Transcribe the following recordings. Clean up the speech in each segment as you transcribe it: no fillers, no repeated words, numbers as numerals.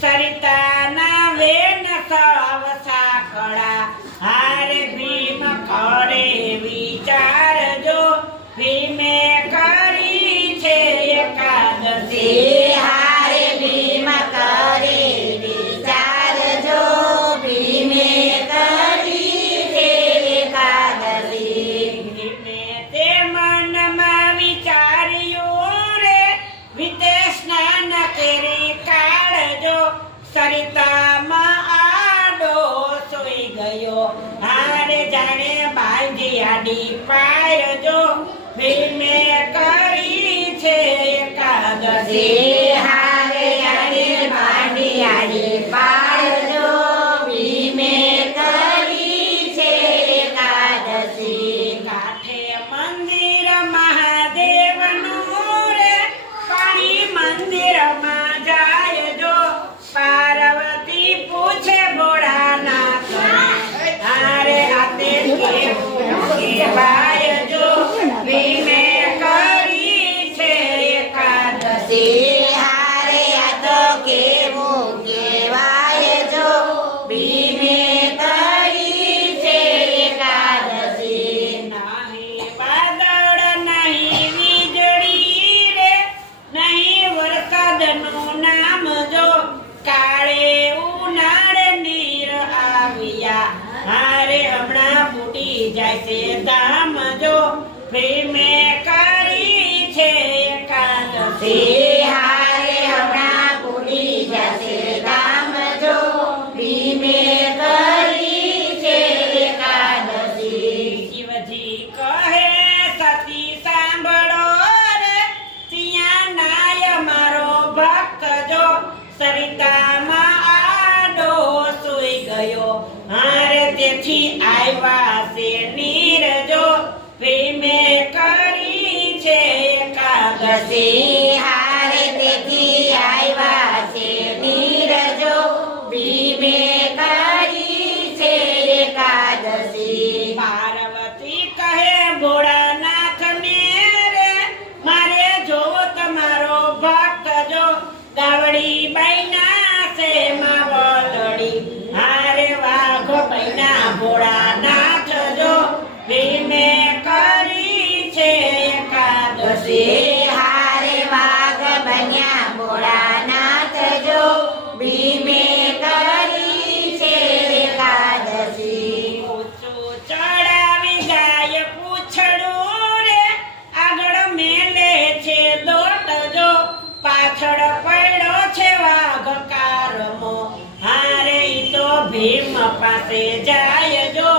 સરિતાના van serve સાંકળા હારે ભીમ કરે વિચારજો ભીમે કરી છે એકાદશી હારે ભીમ કરે વિચારજો ભીમે કરી છે એકાદશી ભીમે તે મનમાં વિચાર્યું રે વિતે સ્નાન કરી કાઢજો સરિતામાં આડો સોઈ ગયો હારે જાણે બાંધી આડી પાયજો ભીમે કરી છે એકાદશી હારે આડે બાંધી આડી પાડજો ભીમે કરી છે એકાદશી કાંઠે મંદિર મહાદેવનું રે પાણી મંદિરમાં જાય જો પાર્વતી પૂછે ભોળાનાથ હારે આતે કેવું કહેવાય જો ભીમે કરી છે એકાદશી હારે આ તો કેવું કહેવાય જો ભીમે કરી છે એકાદશી નહીં વાદળ નહીં વીજળી રે નહીં વરસાદનું નામ જો કાળે ઉનાળે નીર આવ્યા હારે હમણાં ફૂટી જાય છે ધામ જો ભીમે કરી છે એકાદશી હારે હમણાં પૂરી જશે ધામ જો ભીમે કરી છે એકાદશી શિવજી કહે સતી સાંભળો રે સિયા નાય મારો ભક્ત જો સરિતામાં આડો સૂઈ ગયો હારે તેથી આવ્યા છે નીર જો ભીમે કરી છે એકાદશી હારે તેથી આવ્યા છે નીરજો ભીમે કરી છે એકાદશી પાર્વતી કહે ભોળાનાથ ને રે મારે જોવો તમારો ભક્ત જો ગાવડી બૈના છે માવલડી હારે વાઘ બૈના ભોળાનાથ જો ભીમે કરી છે એકાદશી હારે વાઘ બન્યા ભોળાનાથ જો ભીમે કરી છે એકાદશી ઊંચું ચડાવી જાય પૂછડું રે આગળ મેલે છે દોટ જો પાછળ પડ્યો છે વાઘ કારમો હારે ઈ તો ભીમ પાસે જાય જો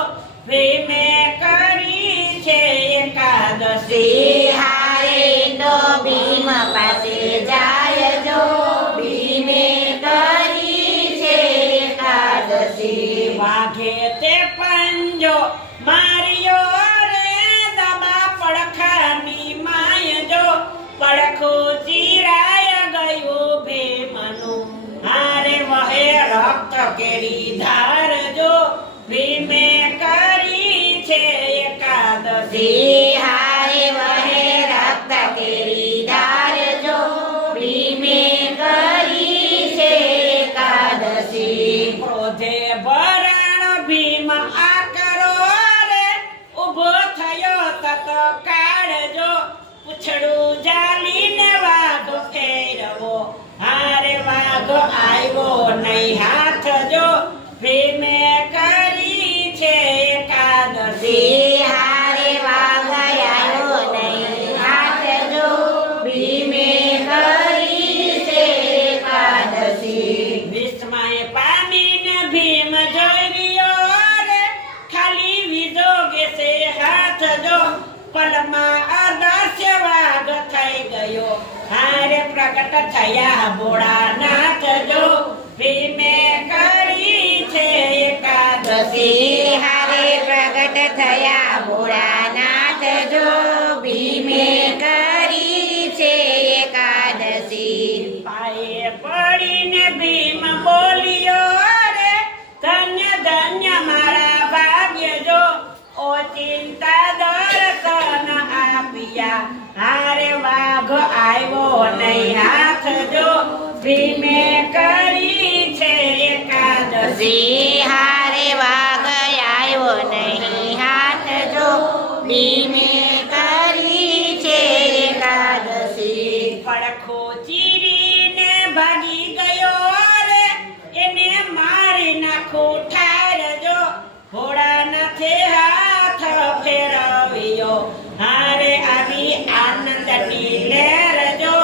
ભીમે કરી છે એકાદશી હારે તો ભીમ પાસે જાય જો ભીમે કરી છે એકાદશી વાઘે તે પંજો માર્યો રે દબા પડખાની માય જો પડખું ચીરાય ગયું ભીમનું હારે વહે રક્ત કેરી ધાર જો ભીમે કરી છે એકાદશી હારે વહે રક્ત કેરી ધાર જો ભીમે કરી છે એકાદશી ક્રોધે ભરણ ભીમ આકરો રે ઊભો થયો તત કાળજો પૂછડું જાલીને વાઘ ફેરવો હારે વાઘ આવ્યો નહીં હાથ જો ભીમે કરી છે એકાદશી હારે વાઘ આવ્યો નહીં હાથ જો ભીમે કરી છે એકાદશી વિસ્મય પામીને ભીમ જોઈ રહ્યો રે ખાલી વિજોગે છે હાથ જો પલમાં અદસ્ય વાઘ થઈ ગયો હારે પ્રગટ થયા ભોળાનાથ જો ભીમે કરી છે એકાદશી હારે પ્રગટ થયા ભોળાનાથ જો ભીમે કરી છે એકાદશી પાયે પડીને ભીમ બોલ્યો રે ધન્ય ધન્ય મારા ભાગ્ય જો ઓ ચિંતા દર્શન આપ્યા હારે વાઘ આવ્યો નહીં હાથ જો ભીમે કરી છે એકાદશી હારે વાઘ આવ્યો નહીં હાથ જો ભીમે કરી છે એકાદશી પડખો ચીરીને ભાગી ગયો રે એને મારી નાખું ઠારજો ભોળાનાથે હાથ ફેરવ્યો હારે આવી આનંદની લહેર જો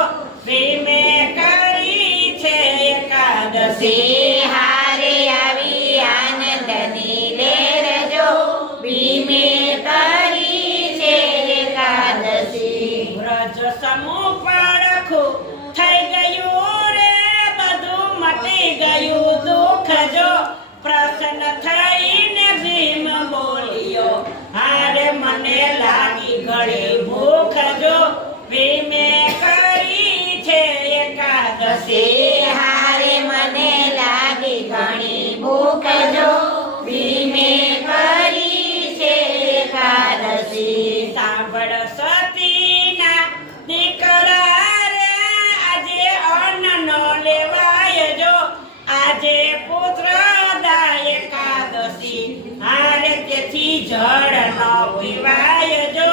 ભીમે કરી છે એકાદશી હારે આવી આનંદની લહેર જો ભીમે કરી છે એકાદશી વ્રજ સમૂહ પડખું થઈ ગયું રે બધું મટી ગયું દુઃખ જો પ્રસન્ન થઈને ભીમ બોલ્યો હારે મને લાગી ઘડી ભૂખ જો ભીમે કરી છે એકાદશી હારે મને લાગી ઘણી ભૂખ જો ભીમે કરી છે એકાદશી સાંભળ સતીના દીકરા રે આજે અન્ન નો લેવાય જો આજે પુત્ર દાય એકાદશી હારે તેથી જળ ન પીવાય જો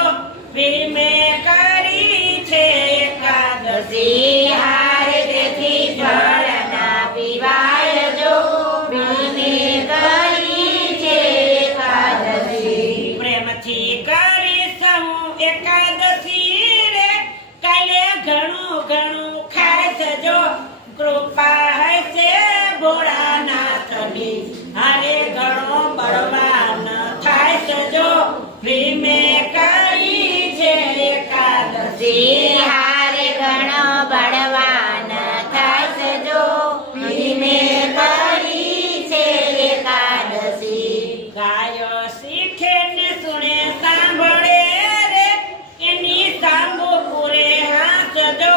ભીમે કરી છે એકાદશી હારે તેથી જળ ના પીવાય જો ભીમે કરી છે એકાદશી પ્રેમથી કરીશું એકાદશી રે કાલે ઘણું ઘણું ખાય જો કૃપા હશે ભોળાનાથની હારે ઘણો બળવાન થાય જો ભીમે કરી છે એકાદશી હારે ઘણો બળવાન થાય જો ભીમે કરી છે એકાદશી ગાયો શીખે ને સુણે સાંભળે રે એની સાંભો પૂરે હાંસજો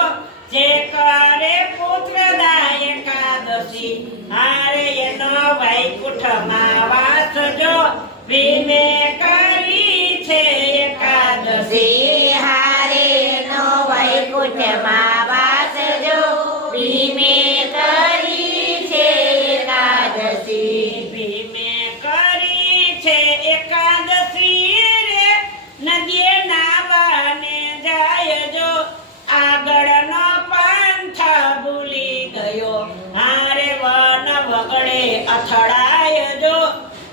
જે કરે પુત્ર દાય એકાદશી હારે એનો વૈકુંઠમાં વાસજો ભીમે કરી છે એકાદશી હારે નો વૈકુંઠમાં વાસજો ભીમે કરી છે એકાદશી ભીમે કરી છે એકાદશી રે નદીએ નાવાને જાય જો આગળનો પંથ ભૂલી ગયો હારે વન વગડે અથડાય જો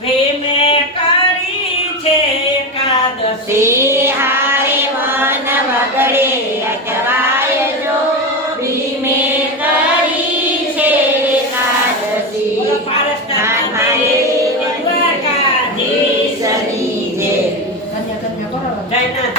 ભીમે કરી છે એકાદશી હારે